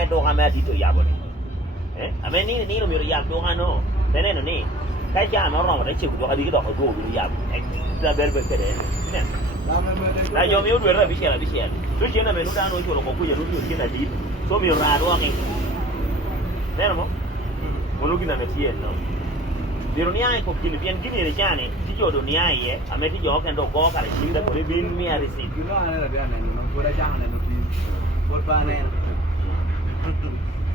me do ha me dito ya bone ame ni lo mi ro ya do ha no ne no ni kai ja ma ro ma de chi do ha di do ko do ya da bel be kede ne la yo mi udwe ra bi shela tu chi na me nu da no chi lo ko ku ye nu chi na di so mi ra do ke ne mo mo gina me tie no di ro ni ai ko kini bien gini re chane ti jo do ni ai ye ame ti jo kan do ko ka re chi da ko re bin mi ari si you know ana da na no ko da jang na no ti bot ba ne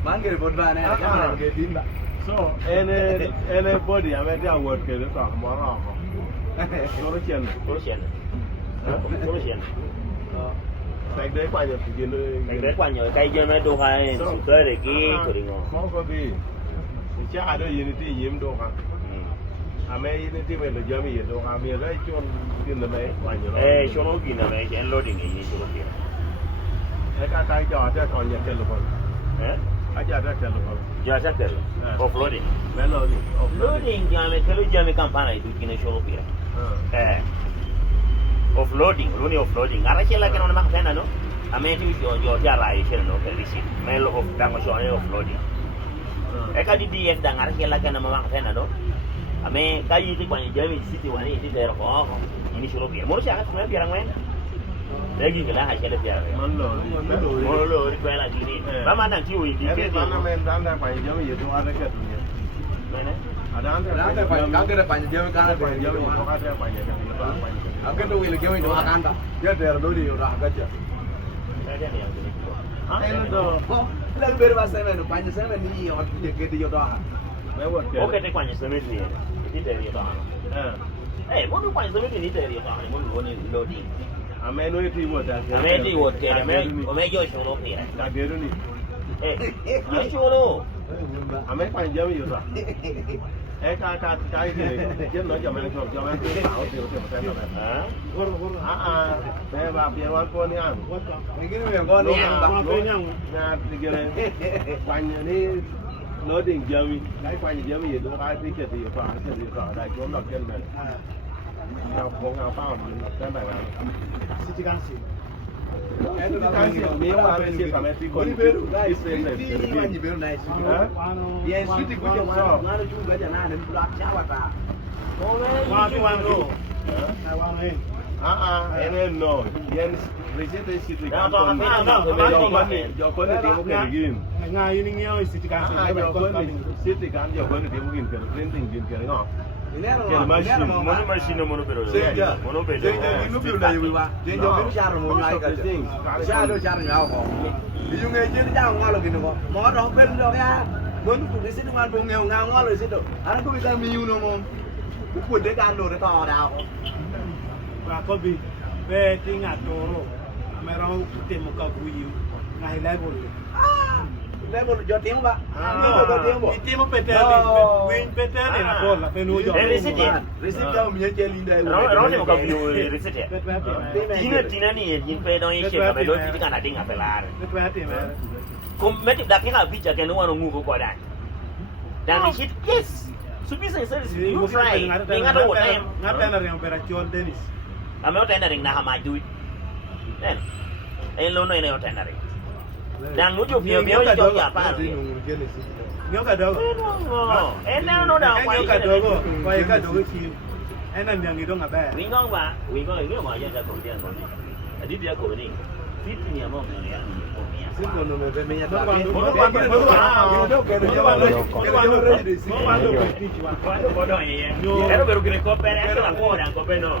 man ke bot ba ne ka na ke din ba so ene body ame ti award ke do ka mo ra ko ko chen sai dai kwa yo ti no dai kwa yo kai je me do ha su ke re ki ko ri ngo ko bi cha ado unity yim do ka ame unity me lo jami ye do ka mi ra chon tin na mai kwa yo shono ki na mai chen loading ni shono ki ka jo ta ko ye ke lo ko aja ta ke lo ko ja ta ke offloading loading jame ke lo jame kampana itu kine shono ki offloading ara chela ke no ma ka no ame ti jo ja ra ye no ke risi me lo of dango shono offloading ka di DF dan ara chela ke na ma ka no ame ka yi ti kwa ni jame city wani ti der ko ini shono ki mo sha ka mo biarang men lagi ke lah hasil dia lo ri kwa la gini ba ma dan ti wi di ke ba na men dan da pa jame ye do ara ke dunia mana ada anda pa ka ke da pa je me ka na pa je do ka da pa je ka do wi le ke me do ka anda ya der do di ra ga ja ada yang gini ene do la ber ba se me no pa je se me ni o ti ke di yo do ha oke te kwanye se me ni ti te ri do mo no kwanye se me ni te ri do mo no ni loading ame no ti wo da ame ti wo ke ame jo shono ki da de ni yo shono ame pa jame yo da ka je no jo me ko pa o ti o te pa be ba bi wan ko ni an ni ni me ko ni an ba na ti gere ni loading jami dai pa jami ye do ka ti ke ti pa se ti ka dai ko no ken me ngao ko ngao pa on kan dai ba si kan si mi wa re si pa me ti ko ni beru dai se ni beru dai si ye si ti ku jo na ru ju ga ja na ne bla cha wa ta ko me wa ti wan do wa me ene no yen recite si ti kan no jo ko ni ti mo ke gin nga yini ngio si ti kan si si ti kan jo ko ni ti mo gin ke printing gin ke ngo mono machine mono pero mono pero no pero la yiwa denjo biru charo mo nyai ka cha do charo nyao ko di yu nge je ja ngalo gini ko mo do ben do ya mon ku ni situ ngan bo ngeo nga ngalo situ ara ko bisa mi yu no mo ku de kan do de to da ko ba ko bi be tinga toro mero temo ka buyu ngai level level jo tiempo ba no do tiempo mi tiempo petele win petele na bola pe no jo recite ja mi je linda no no ka view recite tina ni yin pe don ye sheka me do ti kana dinga pelar kom meti da kina picha ke no wano ngu ko da dan shit yes subisa service you try ninga do na ngata na re operation Dennis ame o tendering na hama du en lo no ene o tendering dan nuju bio jo ya pa nyo ka dogo ene no da kwa ka dogo kwa ka dogo ki ena ndangi do ngabe wingong ngi ma ya da ko dia ko ni adi dia ko ni fit ni amo ni ya siko no me me ya ta pero pero que recupera eso la moda cope no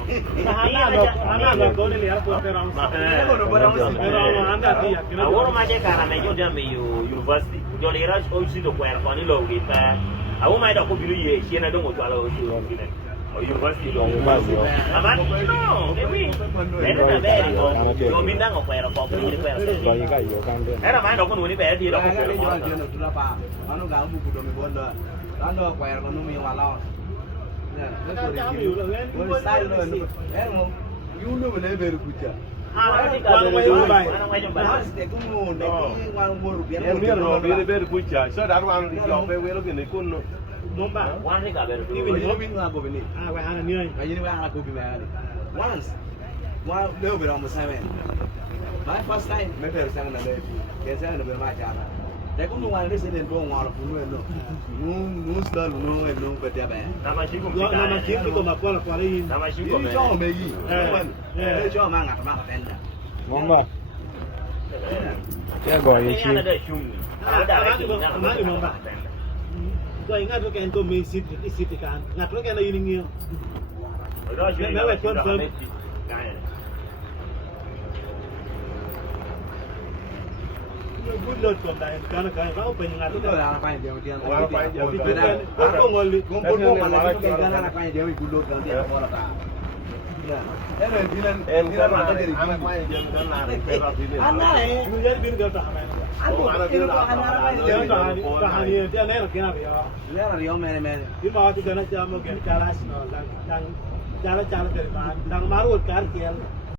ahora más de cara me yo de mi university yo le era hoy sí do cuer con lo que pa ahora más do ko bilu ye shi na do mo twala o shi o university do aman no ewi era bere yo minda ngo cuer ko ni cuer era más do ko ni bere di do ko cuer ko pa anu ga bu ku do mi bondo ando cuer ko no mi wala My first time, maybe I'm saying that. để cũng ngoài đấy sẽ đến bộ ngoài là cũng nuôi luôn ngu sờ nuôi luôn về đẹp bé nama shi ko nama shi ko ma kwa kwa ri nama shi ko đi cho mày gì đi cho mà ngặt mà đen đã ngon không cái gọi gì ana da shun ana da ko ingat ko kan ko mi sit kan ngat ko kan ini ngio đó shi me we confirm good lord from that kana kana ba pa ngat ko là phải điều tiền ko ngol cũng có mà là cái cái là phải điều good lord tiền có là cả em rồi đi lên em đi lên mà cái gì anak main jam dan lari perak ini anh này nu jadi bin ga ta anh cũng cái nó anh là phải dia điều ta hani dia ne ro kena ya lẽ là điều mày mày di ma tu kana chama ke kalas no dan cara cara dari dang marut kar kiel